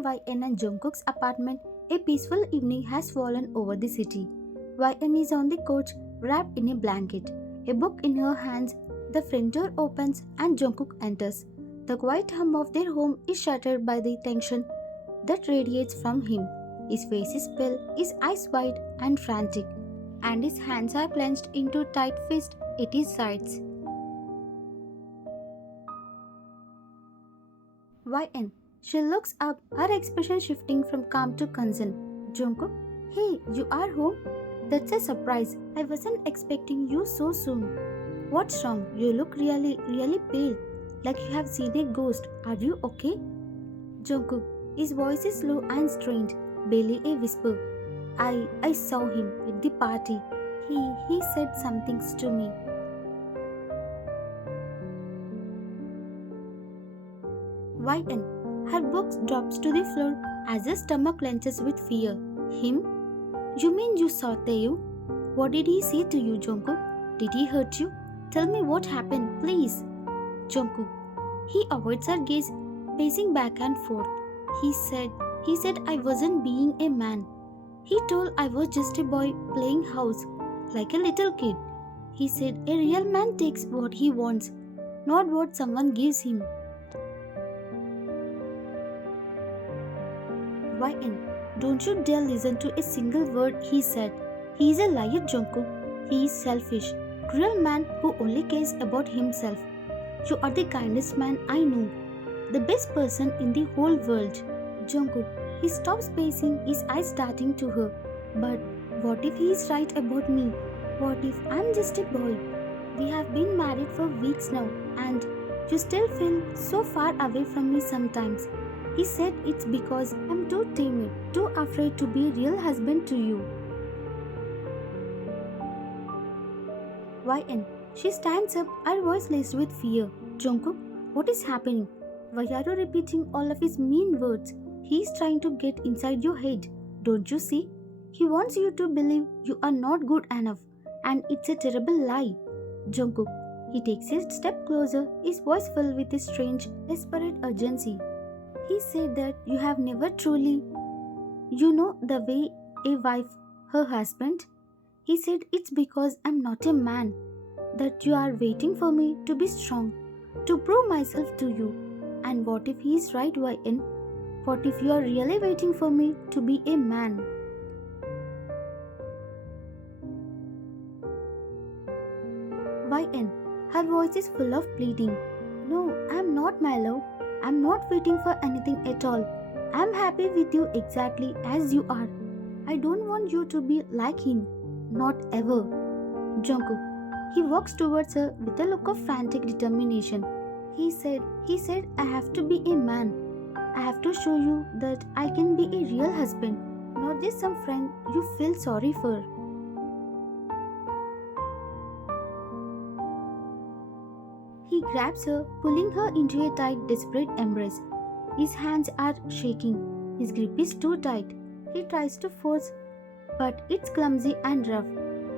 In YN and Jungkook's apartment, a peaceful evening has fallen over the city. YN is on the couch, wrapped in a blanket, a book in her hands. The front door opens and Jungkook enters. The quiet hum of their home is shattered by the tension that radiates from him. His face is pale, his eyes wide and frantic, and his hands are clenched into tight fists at his sides. YN. She looks up, her expression shifting from calm to concern. Jungkook, hey, you are home? That's a surprise. I wasn't expecting you so soon. What's wrong? You look really pale. Like you have seen a ghost. Are you okay? Jungkook. His voice is low and strained, barely a whisper. I saw him at the party. He said some things to me. YN. Her book drops to the floor as her stomach clenches with fear. Him? You mean you saw Taeyong? What did he say to you, Jungkook? Did he hurt you? Tell me what happened, please. Jungkook. He avoids her gaze, pacing back and forth. He said I wasn't being a man. He told I was just a boy playing house, like a little kid. He said a real man takes what he wants, not what someone gives him. YN. Don't you dare listen to a single word he said. He is a liar, Jungkook. He is selfish, cruel man who only cares about himself. You are the kindest man I know. The best person in the whole world. Jungkook. He stops pacing, his eyes starting to her. But what if he is right about me? What if I'm just a boy? We have been married for weeks now and you still feel so far away from me sometimes. He said it's because I'm too timid, too afraid to be a real husband to you. YN. She stands up, her voice laced with fear. Jungkook, what is happening? Why are you repeating all of his mean words? He is trying to get inside your head. Don't you see? He wants you to believe you are not good enough. And it's a terrible lie. Jungkook. He takes a step closer, his voice filled with a strange, desperate urgency. He said that you have never truly, the way a wife, her husband. He said it's because I'm not a man, that you are waiting for me to be strong, to prove myself to you. And what if he is right, YN? What if you are really waiting for me to be a man? YN. Her voice is full of pleading. No, I'm not, my love. I'm not waiting for anything at all. I'm happy with you exactly as you are. I don't want you to be like him. Not ever. Jungkook. He walks towards her with a look of frantic determination. He said, I have to be a man. I have to show you that I can be a real husband, not just some friend you feel sorry for. He grabs her, pulling her into a tight, desperate embrace. His hands are shaking. His grip is too tight. He tries to force, but it's clumsy and rough,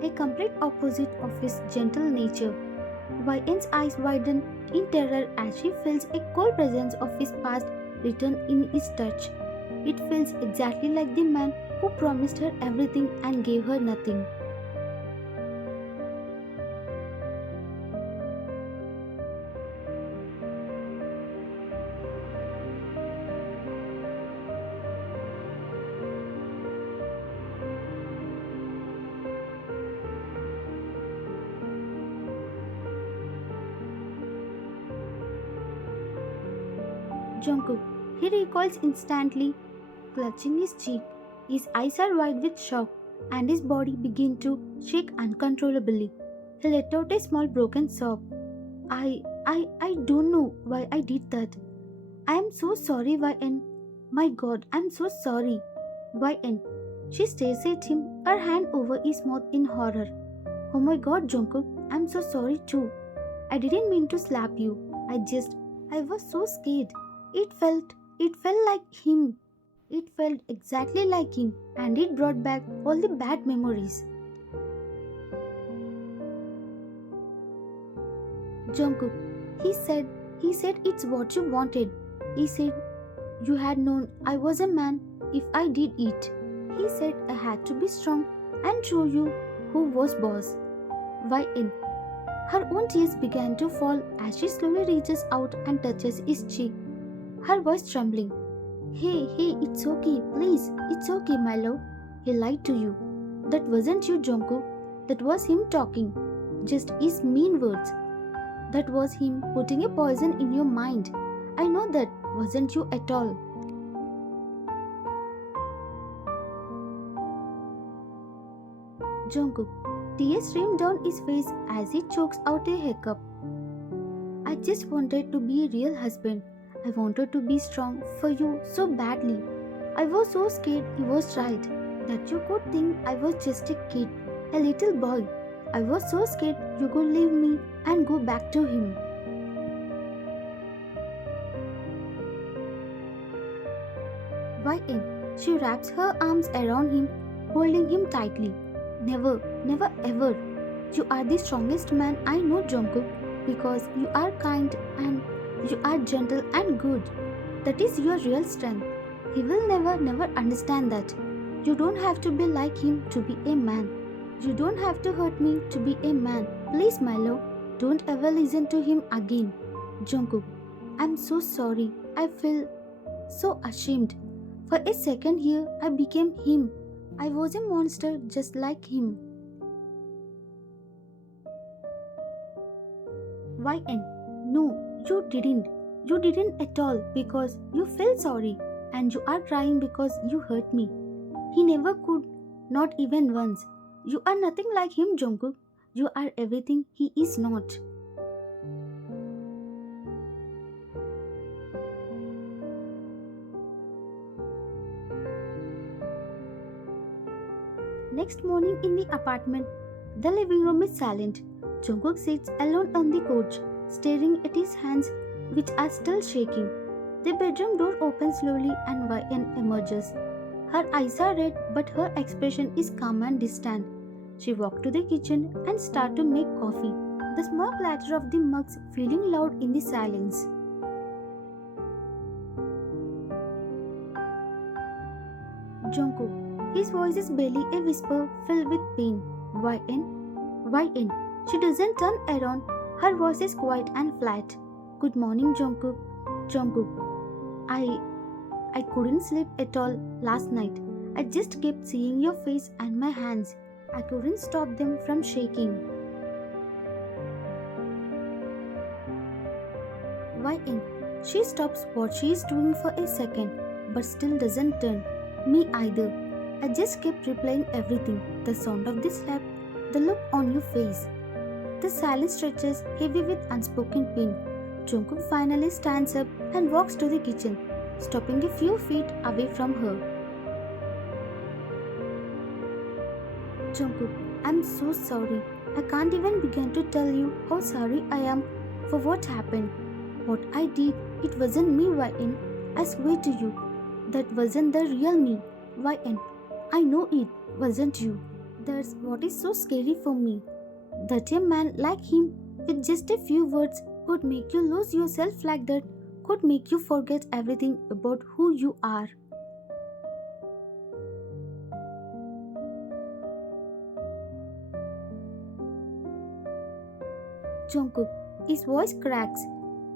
a complete opposite of his gentle nature. YN's eyes widen in terror as she feels a cold presence of his past written in his touch. It feels exactly like the man who promised her everything and gave her nothing. Jungkook. He recoils instantly, clutching his cheek. His eyes are wide with shock, and his body begins to shake uncontrollably. He let out a small broken sob. I don't know why I did that. I am so sorry, YN. My God, I'm so sorry. YN. She stares at him, her hand over his mouth in horror. Oh my God, Jungkook, I'm so sorry too. I didn't mean to slap you. I was so scared. It felt like him. It felt exactly like him, and it brought back all the bad memories. Jungkook. He said it's what you wanted. He said You had known I was a man if I did it. He said I had to be strong and show you who was boss. YN. Her own tears began to fall as she slowly reaches out and touches his cheek, her voice trembling. Hey, it's okay, please, it's okay, my love. He lied to you. That wasn't you, Junko. That was him talking. Just his mean words. That was him putting a poison in your mind. I know that wasn't you at all. Jungkook. Tears stream down his face as he chokes out a hiccup. I just wanted to be a real husband. I wanted to be strong for you so badly. I was so scared he was right, that you could think I was just a kid, a little boy. I was so scared you could leave me and go back to him. YN. She wraps her arms around him, holding him tightly. Never, never ever. You are the strongest man I know, Jungkook, because you are kind and you are gentle and good. That is your real strength. He will never, never understand that. You don't have to be like him to be a man. You don't have to hurt me to be a man. Please, my love, don't ever listen to him again. Jungkook. I'm so sorry. I feel so ashamed. For a second here, I became him. I was a monster just like him. YN. No, you didn't. You didn't at all because you felt sorry and you are crying because you hurt me. He never could, not even once. You are nothing like him, Jungkook. You are everything he is not. Next morning in the apartment, the living room is silent. Jungkook sits alone on the couch, staring at his hands which are still shaking. The bedroom door opens slowly and YN emerges. Her eyes are red but her expression is calm and distant. She walks to the kitchen and starts to make coffee, the small clatter of the mugs feeling loud in the silence. Jungkook. His voice is barely a whisper filled with pain. YN. She doesn't turn around. Her voice is quiet and flat. Good morning, Jungkook. Jungkook. I couldn't sleep at all last night. I just kept seeing your face and my hands. I couldn't stop them from shaking. YN. She stops what she is doing for a second, but still doesn't turn. Me either. I just kept replaying everything, the sound of the slap, the look on your face. The silence stretches heavy with unspoken pain. Jungkook finally stands up and walks to the kitchen, stopping a few feet away from her. Jungkook, I'm so sorry. I can't even begin to tell you how sorry I am for what happened. What I did, it wasn't me, YN. I swear to you, that wasn't the real me, YN. I know it wasn't you. That's what is so scary for me. That a man like him, with just a few words, could make you lose yourself like that, could make you forget everything about who you are. Jungkook. His voice cracks.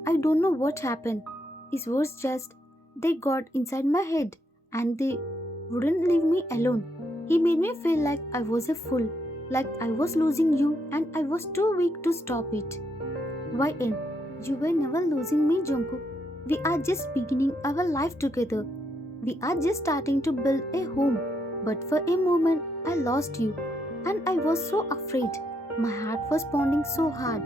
I don't know what happened. His words just, they got inside my head and they wouldn't leave me alone. He made me feel like I was a fool, like I was losing you and I was too weak to stop it. YN. You were never losing me, Jungkook. We are just beginning our life together. We are just starting to build a home. But for a moment, I lost you. And I was so afraid. My heart was pounding so hard.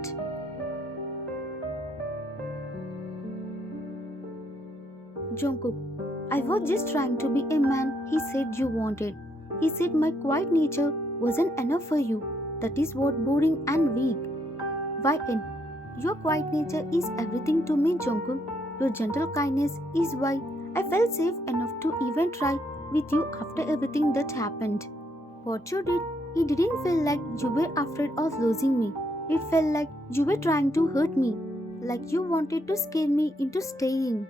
Jungkook. I was just trying to be a man he said you wanted. He said my quiet nature wasn't enough for you. That is what boring and weak. YN. Your quiet nature is everything to me, Jungkook. Your gentle kindness is why I felt safe enough to even try with you after everything that happened. What you did, it didn't feel like you were afraid of losing me. It felt like you were trying to hurt me, like you wanted to scare me into staying.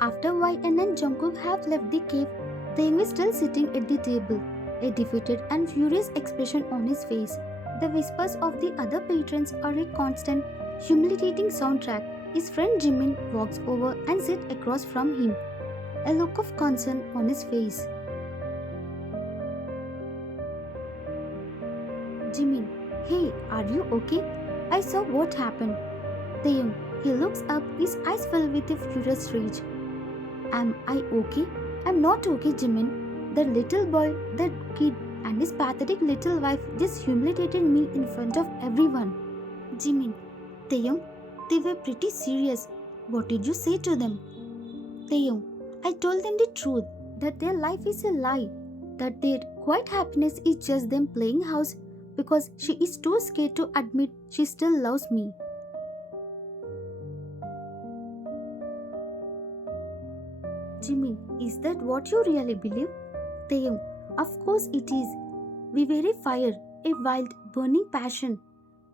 After YN and Jungkook have left the cave, Taeyong is still sitting at the table, a defeated and furious expression on his face. The whispers of the other patrons are a constant, humiliating soundtrack. His friend Jimin walks over and sits across from him, a look of concern on his face. Jimin, hey, are you okay? I saw what happened. Taeyong, he looks up, his eyes filled with a furious rage. Am I okay? I'm not okay, Jimin. That little boy, that kid, and his pathetic little wife just humiliated me in front of everyone. Jimin, Taeyong, they were pretty serious. What did you say to them? Taeyong, I told them the truth, that their life is a lie, that their quiet happiness is just them playing house because she is too scared to admit she still loves me. Jimin, is that what you really believe? Taeyong, of course it is. We were a fire, a wild, burning passion.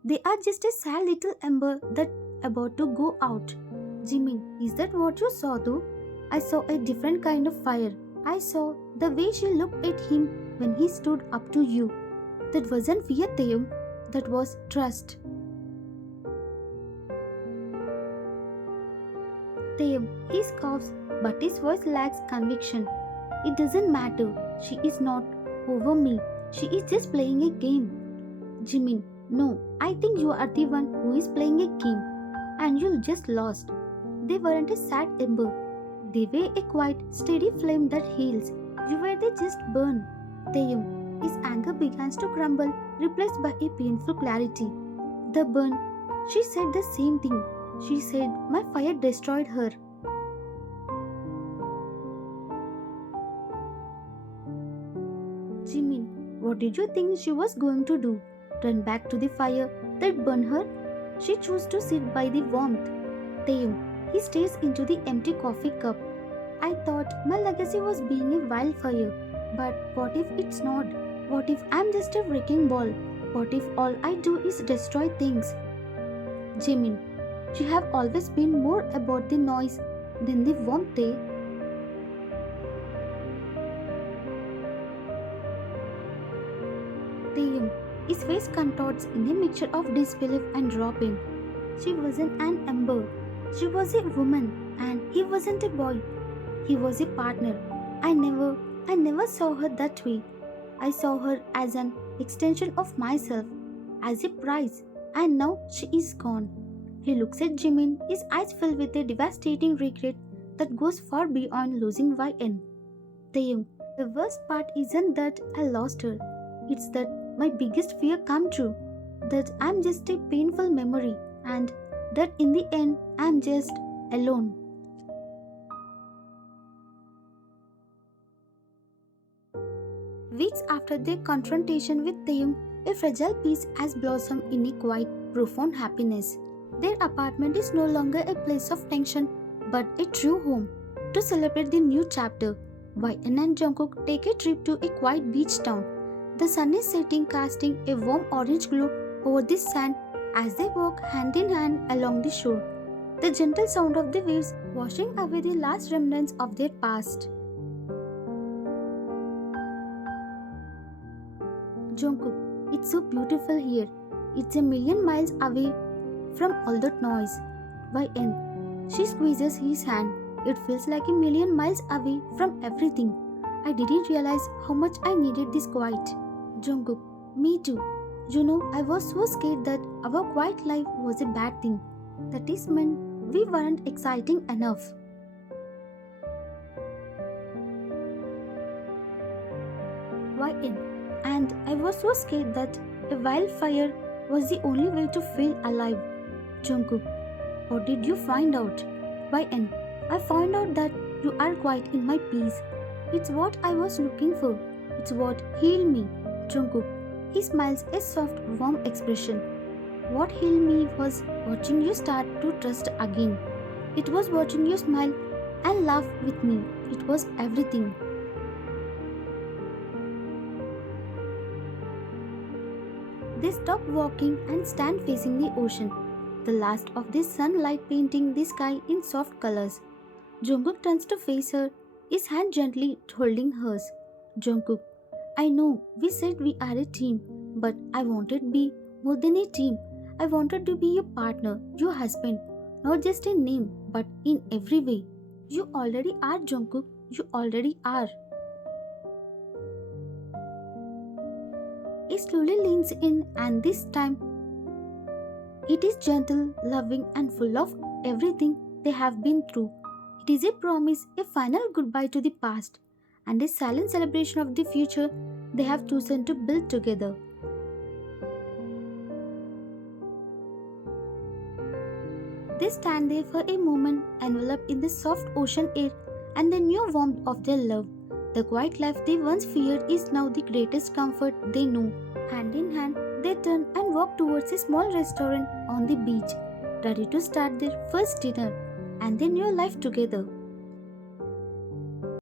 They are just a sad little ember that about to go out. Jimin, is that what you saw though? I saw a different kind of fire. I saw the way she looked at him when he stood up to you. That wasn't fear, Taeyong. That was trust. Taeyong, he scoffs, but his voice lacks conviction. It doesn't matter. She is not over me. She is just playing a game. Jimin, no, I think you are the one who is playing a game. And you just lost. They weren't a sad ember. They were a quiet, steady flame that heals. You were they just burn. Taeyong, his anger begins to crumble, replaced by a painful clarity. The burn. She said the same thing. She said, my fire destroyed her. Jimin, what did you think she was going to do? Run back to the fire that burned her? She chose to sit by the warmth. Taeyong, he stares into the empty coffee cup. I thought my legacy was being a wildfire. But what if it's not? What if I'm just a wrecking ball? What if all I do is destroy things? Jimin, you have always been more about the noise than the warmth, eh? Taeyong, his face contorts in a mixture of disbelief and drop-in. She wasn't an ember. She was a woman, and he wasn't a boy. He was a partner. I never saw her that way. I saw her as an extension of myself, as a prize, and now she is gone. He looks at Jimin, his eyes filled with a devastating regret that goes far beyond losing YN. Taeyong, the worst part isn't that I lost her. It's that my biggest fear come true. That I'm just a painful memory, and that in the end I'm just alone. Weeks after their confrontation with Taeyong, a fragile peace has blossomed in a quiet, profound happiness. Their apartment is no longer a place of tension, but a true home. To celebrate the new chapter, YN and Jungkook take a trip to a quiet beach town. The sun is setting, casting a warm orange glow over the sand as they walk hand in hand along the shore. The gentle sound of the waves washing away the last remnants of their past. Jungkook, it's so beautiful here. It's a million miles away from all that noise. YN, she squeezes his hand. It feels like a million miles away from everything. I didn't realize how much I needed this quiet. Jungkook, me too. You know, I was so scared that our quiet life was a bad thing. That is meant we weren't exciting enough. YN, and I was so scared that a wildfire was the only way to feel alive. Jungkook, what did you find out? YN, I found out that you are quiet in my peace. It's what I was looking for. It's what healed me. Jungkook, he smiles a soft, warm expression. What healed me was watching you start to trust again. It was watching you smile and laugh with me. It was everything. They stop walking and stand facing the ocean, the last of the sunlight painting the sky in soft colors. Jungkook turns to face her, his hand gently holding hers. Jungkook, I know we said we are a team, but I wanted to be more than a team. I wanted to be your partner, your husband, not just a name, but in every way. You already are, Jungkook. You already are. He slowly leans in, and this time it is gentle, loving, and full of everything they have been through. It is a promise, a final goodbye to the past, and a silent celebration of the future they have chosen to build together. They stand there for a moment, enveloped in the soft ocean air and the new warmth of their love. The quiet life they once feared is now the greatest comfort they know. Hand in hand, they turn and walk towards a small restaurant on the beach, ready to start their first dinner and their new life together.